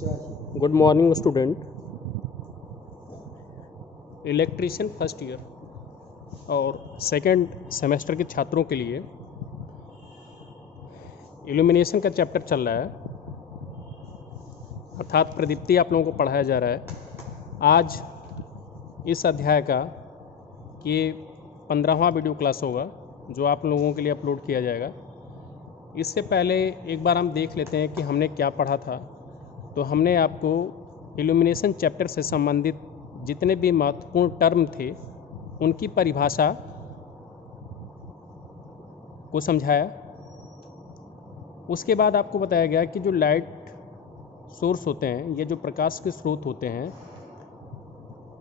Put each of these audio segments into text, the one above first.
Good morning student. Electrician first year और second semester के छात्रों के लिए इल्यूमिनेशन का चैप्टर चल रहा है, अर्थात प्रदीप्ति आप लोगों को पढ़ाया जा रहा है। आज इस अध्याय का ये 15वां वीडियो क्लास होगा जो आप लोगों के लिए अपलोड किया जाएगा। इससे पहले एक बार हम देख लेते हैं कि हमने क्या पढ़ा था। तो हमने आपको इल्यूमिनेशन चैप्टर से संबंधित जितने भी महत्वपूर्ण टर्म थे उनकी परिभाषा को समझाया। उसके बाद आपको बताया गया कि जो लाइट सोर्स होते हैं, ये जो प्रकाश के स्रोत होते हैं,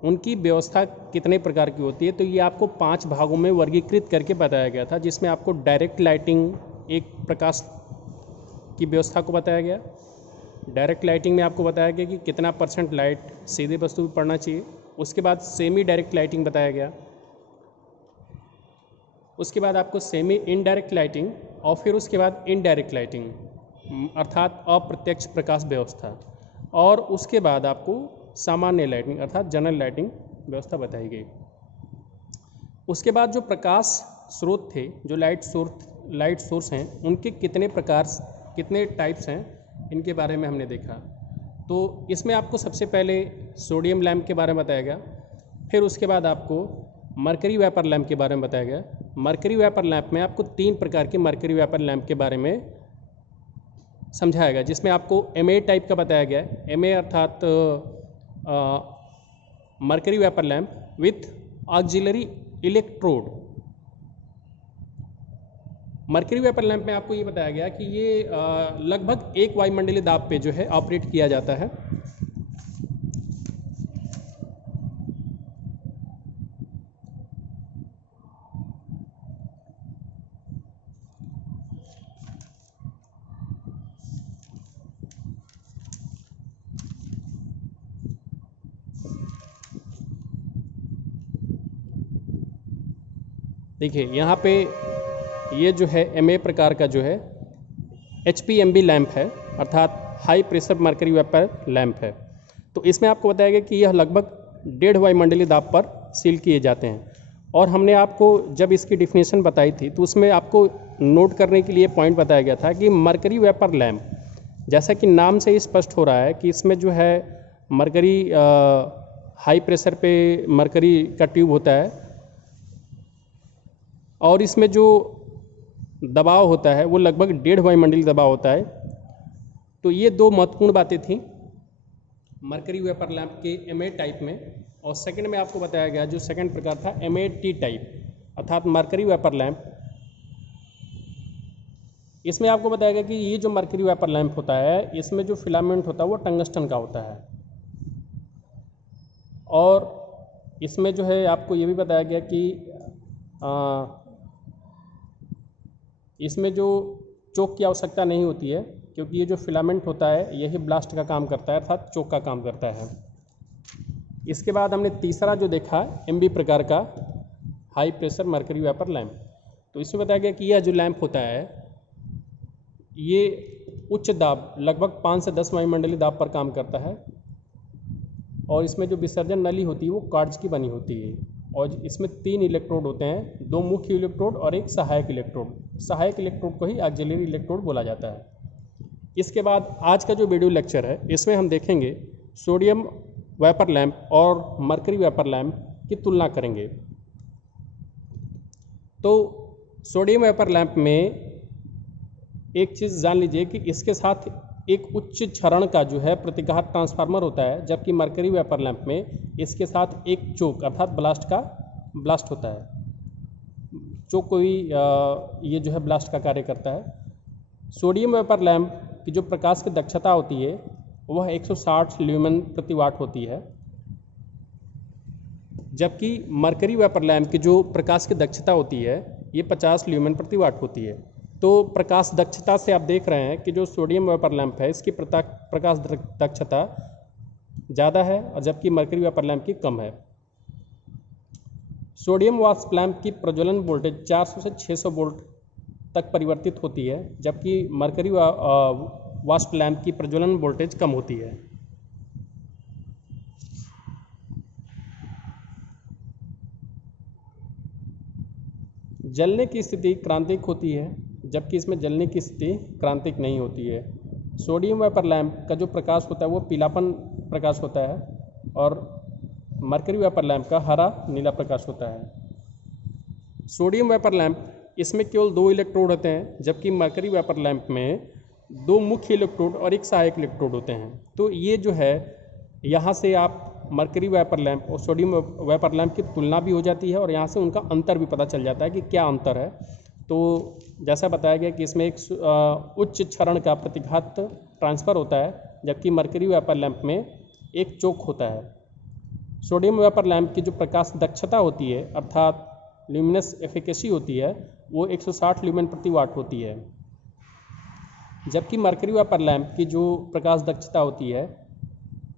उनकी व्यवस्था कितने प्रकार की होती है। तो ये आपको 5 भागों में वर्गीकृत करके बताया गया था, जिसमें आपको डायरेक्ट लाइटिंग एक प्रकाश की व्यवस्था को बताया गया। डायरेक्ट लाइटिंग में आपको बताया गया कि कितना % लाइट सीधे वस्तु पर पड़ना चाहिए। उसके बाद सेमी डायरेक्ट लाइटिंग बताया गया। उसके बाद आपको सेमी इनडायरेक्ट लाइटिंग और फिर उसके बाद इनडायरेक्ट लाइटिंग अर्थात अप्रत्यक्ष प्रकाश व्यवस्था, और उसके बाद आपको सामान्य लाइटिंग अर्थात जनरल लाइटिंग व्यवस्था बताई गई। उसके बाद जो प्रकाश स्रोत थे, जो लाइट सोर्स हैं, उनके कितने प्रकार, कितने टाइप्स हैं, इनके बारे में हमने देखा। तो इसमें आपको सबसे पहले सोडियम लैंप के बारे में बताया गया। फिर उसके बाद आपको मरकरी वेपर लैंप के बारे में बताया गया। मरकरी वेपर लैंप में आपको 3 प्रकार के मरकरी वेपर लैंप के बारे में समझाया गया, जिसमें आपको MA टाइप का बताया गया। MA अर्थात mercury vapour lamp with auxiliary electrode. Mercury vapour lamp में आपको ये बताया गया कि ये लगभग 1 वायुमंडलीय दाब पे जो है ऑपरेट किया जाता है। देखिए यहाँ पे ये जो है MA प्रकार का जो है HPMB लैंप है, अर्थात high pressure mercury vapour lamp है। तो इसमें आपको बताया गया कि यह लगभग 1.5 वायुमंडलीय दाब पर सील किए जाते हैं। और हमने आपको जब इसकी डिफिनेशन बताई थी तो उसमें आपको नोट करने के लिए पॉइंट बताया गया था कि मरकरी वेपर लैंप, जैसा कि नाम से ही स्पष्ट हो रहा है कि इसमें जो है मरकरी हाई प्रेशर पे मरकरी का ट्यूब होता है और इसमें जो दबाव होता है वो लगभग 1.5 वायुमंडलीय दबाव होता है। तो ये 2 महत्वपूर्ण बातें थी मरकरी वेपर लैंप के MA टाइप में। और सेकंड में आपको बताया गया जो सेकंड प्रकार था MAT टाइप अर्थात मरकरी वेपर लैंप। इसमें आपको बताया गया कि ये जो मरकरी वेपर लैंप होता है, इसमें जो फिलामेंट होता है वो टंगस्टन का होता है। और इसमें जो है आपको ये भी बताया गया कि इसमें जो चोक की आवश्यकता नहीं होती है, क्योंकि ये जो फिलामेंट होता है यही ब्लास्ट का काम करता है, अर्थात चोक का काम करता है। इसके बाद हमने तीसरा जो देखा MB प्रकार का high pressure mercury vapour lamp. तो इसमें बताया गया कि यह जो लैंप होता है ये उच्च दाब लगभग 5 से 10 वायुमंडलीय दाब पर काम करता है। और इसमें जो विसर्जन नली होती है वो कार्ड्स की बनी होती है। और इसमें 3 इलेक्ट्रोड होते हैं, 2 मुख्य इलेक्ट्रोड और एक सहायक इलेक्ट्रोड। सहायक इलेक्ट्रोड को ही ऑक्सिलरी इलेक्ट्रोड बोला जाता है। इसके बाद आज का जो वीडियो लेक्चर है इसमें हम देखेंगे सोडियम वेपर लैंप और मरकरी वेपर लैंप की तुलना करेंगे। तो सोडियम वेपर लैंप में एक चीज़ जान लीजिए कि इसके साथ एक उच्च क्षरण का जो है प्रतिघात ट्रांसफार्मर होता है, जबकि मरकरी वेपर लैंप में इसके साथ एक चोक अर्थात ब्लास्ट होता है। चोक को ही ये जो है ब्लास्ट का कार्य करता है। सोडियम वेपर लैंप की जो प्रकाश की दक्षता होती है वह 160 ल्यूमेन प्रति वाट होती है, जबकि मरकरी वेपर लैंप की जो प्रकाश की दक्षता होती है ये 50 ल्यूमेन प्रति वाट होती है। तो प्रकाश दक्षता से आप देख रहे हैं कि जो सोडियम वेपर लैंप है इसकी प्रकाश दक्षता ज़्यादा है और जबकि मरकरी वेपर लैंप की कम है। सोडियम वाष्प लैंप की प्रज्वलन वोल्टेज 400 से 600 वोल्ट तक परिवर्तित होती है, जबकि मरकरी वाष्प लैंप की प्रज्वलन वोल्टेज कम होती है। जलने की स्थिति क्रांतिक होती है, जबकि इसमें जलने की स्थिति क्रांतिक नहीं होती है। सोडियम वेपर लैंप का जो प्रकाश होता है वो पीलापन प्रकाश होता है और मरकरी वेपर लैंप का हरा नीला प्रकाश होता है। सोडियम वेपर लैंप इसमें केवल 2 इलेक्ट्रोड होते हैं, जबकि मरकरी वेपर लैंप में 2 मुख्य इलेक्ट्रोड और एक सहायक इलेक्ट्रोड होते हैं। तो ये जो है यहाँ से आप मरकरी वेपर लैंप और सोडियम वेपर लैंप की तुलना भी हो जाती है और यहाँ से उनका अंतर भी पता चल जाता है कि क्या अंतर है। तो जैसा बताया गया कि इसमें एक उच्च क्षरण का प्रतिघात ट्रांसफ़र होता है, जबकि मरकरी वेपर लैंप में एक चोक होता है। सोडियम वेपर लैंप की जो प्रकाश दक्षता होती है अर्थात ल्यूमिनस एफिकेसी होती है वो 160 ल्यूमेन प्रति वाट होती है, जबकि मरकरी वेपर लैंप की जो प्रकाश दक्षता होती है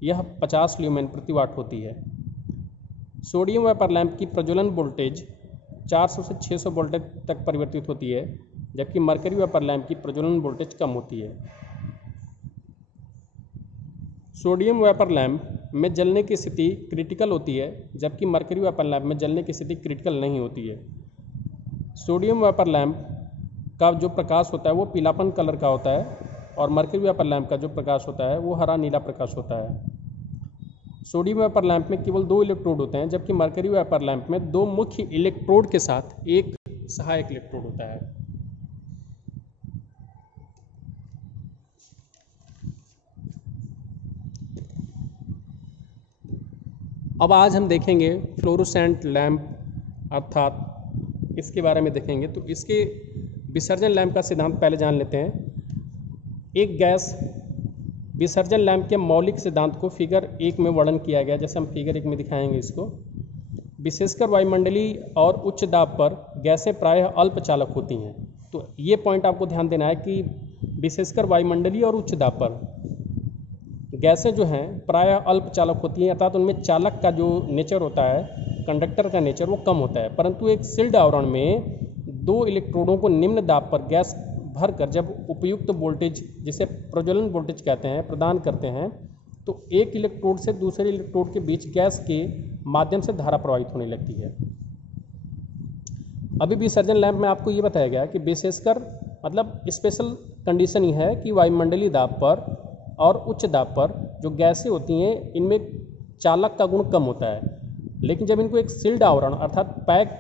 यह 50 ल्यूमेन प्रति वाट होती है। सोडियम वेपर लैंप की प्रज्वलन वोल्टेज 400 से 600 वोल्टेज तक परिवर्तित होती है, जबकि मरकरी वेपर लैंप की प्रज्वलन वोल्टेज कम होती है। सोडियम वेपर लैंप में जलने की स्थिति क्रिटिकल होती है, जबकि मरकरी वेपर लैंप में जलने की स्थिति क्रिटिकल नहीं होती है। सोडियम वेपर लैंप का जो प्रकाश होता है वो पीलापन कलर का होता है और मरकरी वेपर लैंप का जो प्रकाश होता है वो हरा नीला प्रकाश होता है। सोडियम वेपर लैंप में केवल 2 इलेक्ट्रोड होते हैं, जबकि मरकरी वेपर लैंप में 2 मुख्य इलेक्ट्रोड के साथ एक सहायक इलेक्ट्रोड होता है। अब आज हम देखेंगे फ्लोरोसेंट लैंप अर्थात इसके बारे में देखेंगे। तो इसके विसर्जन लैंप का सिद्धांत पहले जान लेते हैं। एक गैस विसर्जन लैंप के मौलिक सिद्धांत को फिगर 1 में वर्णन किया गया, जैसे हम फिगर 1 में दिखाएंगे इसको। विशेषकर वायुमंडलीय और उच्च दाब पर गैसें प्रायः अल्पचालक होती हैं। तो ये पॉइंट आपको ध्यान देना है कि विशेषकर वायुमंडलीय और उच्च दाब पर गैसें जो हैं प्रायः अल्पचालक होती हैं, अर्थात उनमें चालक का जो नेचर होता है, कंडक्टर का नेचर वो कम होता है। परंतु एक सील्ड आवरण में 2 इलेक्ट्रोडों को निम्न दाब पर गैस भरकर जब उपयुक्त वोल्टेज, जिसे प्रज्वलन वोल्टेज कहते हैं, प्रदान करते हैं, तो एक इलेक्ट्रोड से दूसरे इलेक्ट्रोड के बीच गैस के माध्यम से धारा प्रवाहित होने लगती है। अभी विसर्जन लैंप में आपको ये बताया गया कि विशेषकर मतलब स्पेशल कंडीशन ये है कि वायुमंडलीय दाब पर और उच्च दाब पर जो गैसें होती हैं इनमें चालक का गुण कम होता है, लेकिन जब इनको एक सील्ड आवरण अर्थात पैक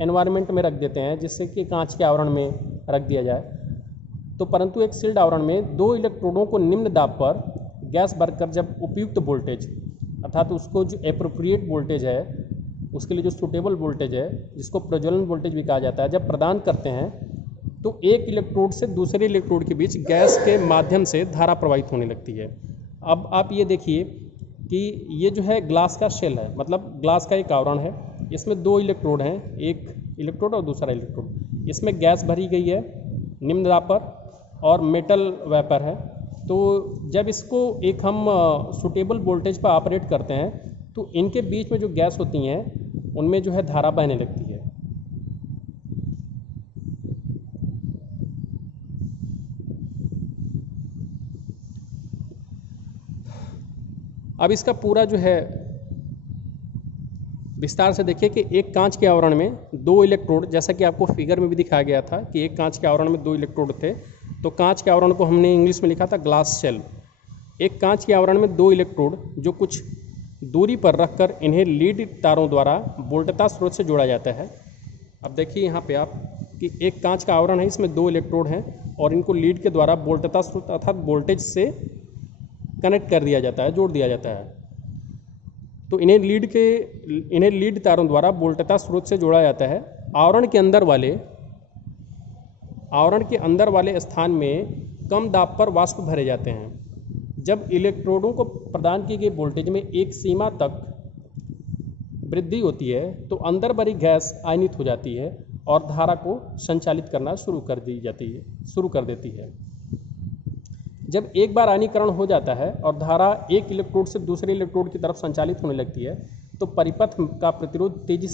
एनवायरनमेंट में रख देते हैं, जिससे कि कांच के आवरण में रख दिया जाए, तो परंतु एक सील्ड आवरण में 2 इलेक्ट्रोडों को निम्न दाब पर गैस भरकर जब उपयुक्त वोल्टेज अर्थात उसको जो एप्रोप्रिएट वोल्टेज है, उसके लिए जो सूटेबल वोल्टेज है, जिसको प्रज्वलन वोल्टेज भी कहा जाता है, जब प्रदान करते हैं तो एक इलेक्ट्रोड से दूसरे इलेक्ट्रोड के बीच गैस के माध्यम से धारा प्रवाहित होने लगती है। अब आप ये देखिए कि ये जो है ग्लास का शेल है, मतलब ग्लास का एक आवरण है, इसमें 2 इलेक्ट्रोड हैं, एक इलेक्ट्रोड और दूसरा इलेक्ट्रोड। इसमें गैस भरी गई है निम्न दाब पर और मेटल वेपर है। तो जब इसको एक हम सूटेबल वोल्टेज पर ऑपरेट करते हैं तो इनके बीच में जो गैस होती हैं उनमें जो है धारा बहने लगती है। अब इसका पूरा जो है विस्तार से देखिए कि एक कांच के आवरण में 2 इलेक्ट्रोड, जैसा कि आपको फिगर में भी दिखाया गया था कि एक कांच के आवरण में 2 इलेक्ट्रोड थे, तो कांच के आवरण को हमने इंग्लिश में लिखा था ग्लास शेल। एक कांच के आवरण में 2 इलेक्ट्रोड जो कुछ दूरी पर रखकर इन्हें लीड तारों द्वारा वोल्टता स्रोत से जोड़ा जाता है। अब देखिए यहाँ पे आप कि एक कांच का आवरण है, इसमें 2 इलेक्ट्रोड हैं और इनको लीड के द्वारा वोल्टता स्रोत अर्थात वोल्टेज से कनेक्ट कर दिया जाता है, जोड़ दिया जाता है। तो इन्हें लीड तारों द्वारा वोल्टता स्रोत से जोड़ा जाता है। आवरण के अंदर वाले स्थान में कम दाब पर वाष्प भरे जाते हैं। जब इलेक्ट्रोडों को प्रदान की गई वोल्टेज में एक सीमा तक वृद्धि होती है तो अंदर भरी गैस आयनित हो जाती है और धारा को संचालित करना शुरू कर देती है। जब एक बार आयनीकरण हो जाता है और धारा एक इलेक्ट्रोड से दूसरे इलेक्ट्रोड की तरफ संचालित होने लगती है तो परिपथ का प्रतिरोध तेजी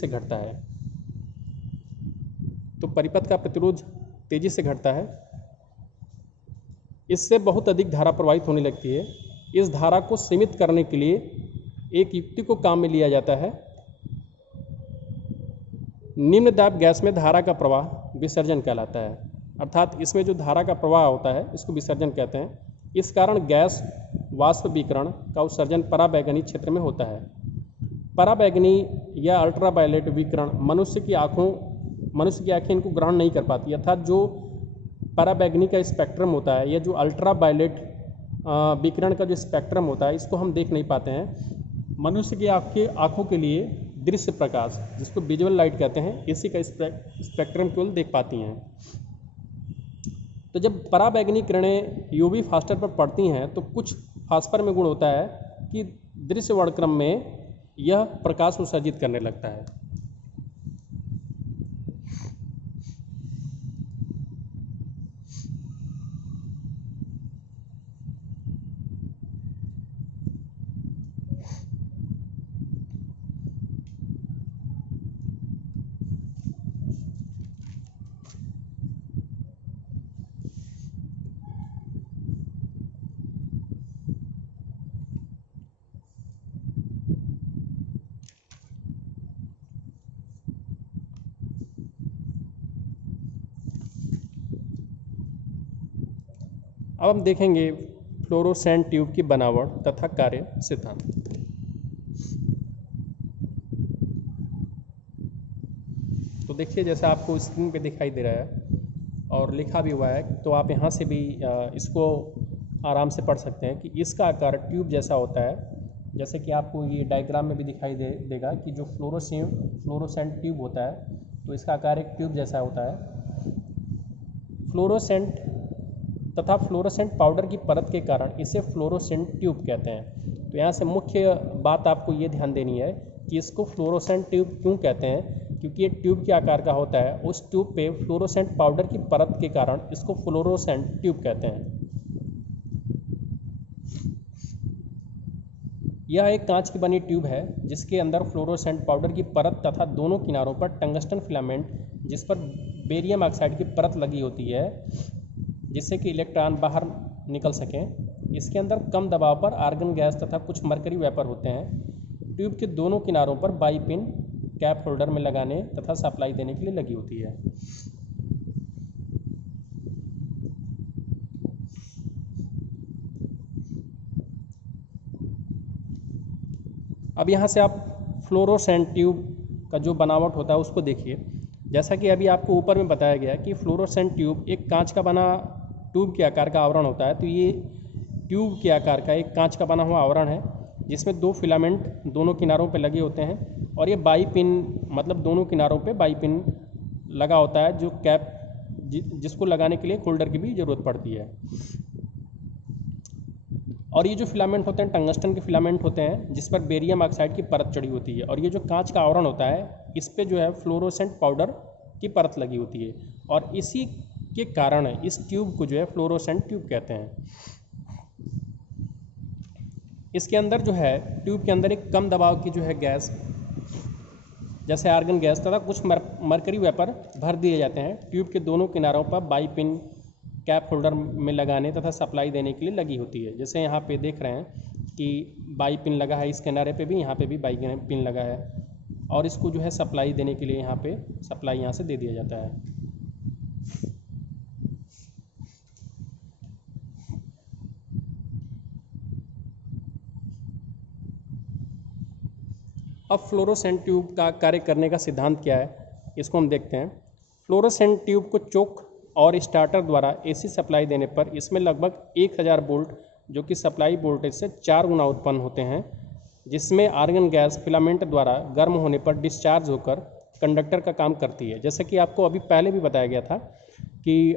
से घटता है। इससे बहुत अधिक धारा प्रवाहित होने लगती है। इस धारा को सीमित करने के लिए एक युक्ति को काम में लिया जाता है। निम्न दाब गैस में धारा का प्रवाह विसर्जन कहलाता है, अर्थात इसमें जो धारा का प्रवाह होता है इसको विसर्जन कहते हैं। इस कारण गैस वाष्प विकिरण का उत्सर्जन पराबैंगनी क्षेत्र में होता है। पराबैंगनी या अल्ट्रावायलेट विकिरण मनुष्य की आंखें इनको ग्रहण नहीं कर पाती, अर्थात जो पराबैंगनी का स्पेक्ट्रम होता है या जो अल्ट्रावायलेट विकिरण का जो स्पेक्ट्रम होता है इसको हम देख नहीं पाते हैं। मनुष्य की आँखों के लिए दृश्य प्रकाश, जिसको विजुअल लाइट कहते हैं, इसी का स्पेक्ट्रम केवल देख पाती हैं। तो जब पराबैंगनी किरणें यूवी फास्टर पर पड़ती हैं तो कुछ फास्फर में गुण होता है कि दृश्य वर्णक्रम में यह प्रकाश उत्सर्जित करने लगता है। अब हम देखेंगे फ्लोरोसेंट ट्यूब की बनावट तथा कार्य सिद्धांत। तो देखिए, जैसा आपको स्क्रीन पे दिखाई दे रहा है और लिखा भी हुआ है, तो आप यहाँ से भी इसको आराम से पढ़ सकते हैं कि इसका आकार ट्यूब जैसा होता है। जैसे कि आपको ये डायग्राम में भी दिखाई देगा कि जो फ्लोरोसेंट ट्यूब होता है तो इसका आकार एक ट्यूब जैसा होता है। फ्लोरोसेंट तथा फ्लोरोसेंट पाउडर की परत के कारण इसे फ्लोरोसेंट ट्यूब कहते हैं। तो यहाँ से मुख्य बात आपको ये ध्यान देनी है कि इसको फ्लोरोसेंट ट्यूब क्यों कहते हैं, क्योंकि ये ट्यूब के आकार का होता है। उस ट्यूब पे फ्लोरोसेंट पाउडर की परत के कारण इसको फ्लोरोसेंट ट्यूब कहते हैं। यह एक कांच की बनी ट्यूब है जिसके अंदर फ्लोरोसेंट पाउडर की परत तथा दोनों किनारों पर टंगस्टन फिलामेंट, जिस पर बेरियम ऑक्साइड की परत लगी होती है जिससे कि इलेक्ट्रॉन बाहर निकल सकें। इसके अंदर कम दबाव पर आर्गन गैस तथा कुछ मरकरी वेपर होते हैं। ट्यूब के दोनों किनारों पर बाई पिन कैप होल्डर में लगाने तथा सप्लाई देने के लिए लगी होती है। अब यहाँ से आप फ्लोरोसेंट ट्यूब का जो बनावट होता है उसको देखिए। जैसा कि अभी आपको ऊपर में बताया गया कि फ्लोरोसेंट ट्यूब एक कांच का बना ट्यूब के आकार का आवरण होता है। तो ये ट्यूब के आकार का एक कांच का बना हुआ आवरण है जिसमें दो फिलामेंट दोनों किनारों पे लगे होते हैं और ये बाई पिन, मतलब दोनों किनारों पे बाई पिन लगा होता है, जो कैप जिसको लगाने के लिए होल्डर की भी ज़रूरत पड़ती है। और ये जो फिलामेंट होते हैं टंगस्टन के फिलामेंट होते हैं जिस पर बेरियम ऑक्साइड की परत चढ़ी होती है। और ये जो कांच का आवरण होता है इस पे जो है फ्लोरोसेंट पाउडर की परत लगी होती है और इसी के कारण इस ट्यूब को जो है फ्लोरोसेंट ट्यूब कहते हैं। इसके अंदर जो है ट्यूब के अंदर एक कम दबाव की जो है गैस, जैसे आर्गन गैस तथा कुछ मरकरी वेपर भर दिए जाते हैं। ट्यूब के दोनों किनारों पर बाई पिन कैप होल्डर में लगाने तथा सप्लाई देने के लिए लगी होती है। जैसे यहाँ पे देख रहे हैं कि बाई पिन लगा है, इस किनारे पे भी, यहाँ पे भी बाई पिन लगा है और इसको जो है सप्लाई देने के लिए यहाँ पे सप्लाई यहाँ से दे दिया जाता है। अब फ्लोरोसेंट ट्यूब का कार्य करने का सिद्धांत क्या है, इसको हम देखते हैं। फ्लोरोसेंट ट्यूब को चोक और स्टार्टर द्वारा एसी सप्लाई देने पर इसमें लगभग 1000 वोल्ट, जो कि सप्लाई वोल्टेज से 4 गुना उत्पन्न होते हैं, जिसमें आर्गन गैस फिलामेंट द्वारा गर्म होने पर डिस्चार्ज होकर कंडक्टर का काम करती है। जैसे कि आपको अभी पहले भी बताया गया था कि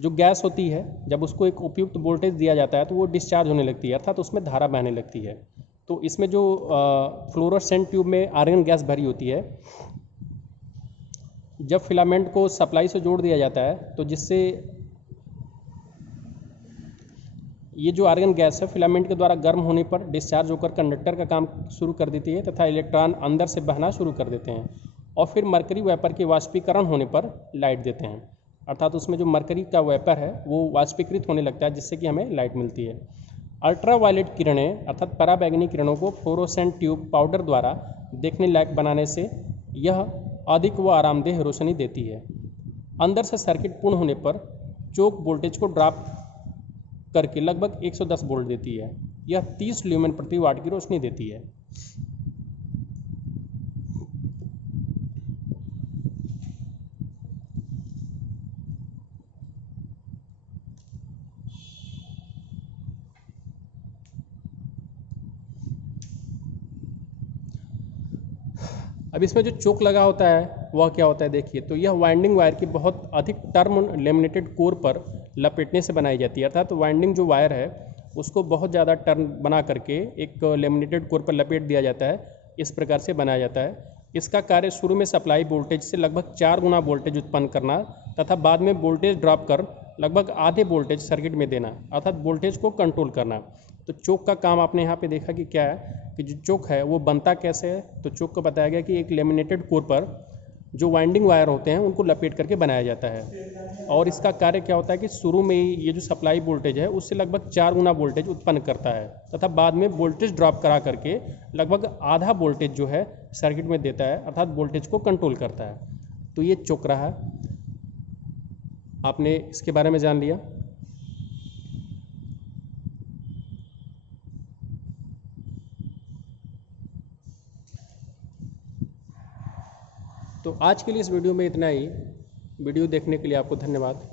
जो गैस होती है जब उसको एक उपयुक्त वोल्टेज दिया जाता है तो वो डिस्चार्ज होने लगती है, अर्थात उसमें धारा बहने लगती है। तो इसमें जो फ्लोरोसेंट ट्यूब में आर्गन गैस भरी होती है, जब फिलामेंट को सप्लाई से जोड़ दिया जाता है तो जिससे ये जो आर्गन गैस है फिलामेंट के द्वारा गर्म होने पर डिस्चार्ज होकर कंडक्टर का काम शुरू कर देती है तथा इलेक्ट्रॉन अंदर से बहना शुरू कर देते हैं और फिर मरकरी वेपर के वाष्पीकरण होने पर लाइट देते हैं। अर्थात उसमें जो मरकरी का वेपर है वो वाष्पीकृत होने लगता है, जिससे कि हमें लाइट मिलती है। अल्ट्रावायलेट किरणें अर्थात पराबैंगनी किरणों को फ्लोरोसेंट ट्यूब पाउडर द्वारा देखने लायक बनाने से यह अधिक व आरामदेह रोशनी देती है। अंदर से सर्किट पूर्ण होने पर चोक वोल्टेज को ड्रॉप करके लगभग 110 वोल्ट देती है। यह 30 ल्यूमेन प्रति वाट की रोशनी देती है। अब इसमें जो चोक लगा होता है वह क्या होता है देखिए, तो यह वाइंडिंग वायर की बहुत अधिक टर्म लेमिनेटेड कोर पर लपेटने से बनाई जाती है। अर्थात वाइंडिंग जो वायर है उसको बहुत ज़्यादा टर्न बना करके एक लेमिनेटेड कोर पर लपेट दिया जाता है, इस प्रकार से बनाया जाता है। इसका कार्य शुरू में सप्लाई वोल्टेज से लगभग 4 गुना वोल्टेज उत्पन्न करना तथा बाद में वोल्टेज ड्रॉप कर लगभग आधे वोल्टेज सर्किट में देना, अर्थात वोल्टेज को कंट्रोल करना। तो चोक का काम आपने यहाँ पे देखा कि क्या है कि जो चोक है वो बनता कैसे है। तो चोक को बताया गया कि एक लेमिनेटेड कोर पर जो वाइंडिंग वायर होते हैं उनको लपेट करके बनाया जाता है, और इसका कार्य क्या होता है कि शुरू में ही ये जो सप्लाई वोल्टेज है उससे लगभग 4 गुना वोल्टेज उत्पन्न करता है तथा बाद में वोल्टेज ड्रॉप करा करके लगभग आधा वोल्टेज जो है सर्किट में देता है, अर्थात वोल्टेज को कंट्रोल करता है। तो ये चोक रहा, आपने इसके बारे में जान लिया। तो आज के लिए इस वीडियो में इतना ही। वीडियो देखने के लिए आपको धन्यवाद।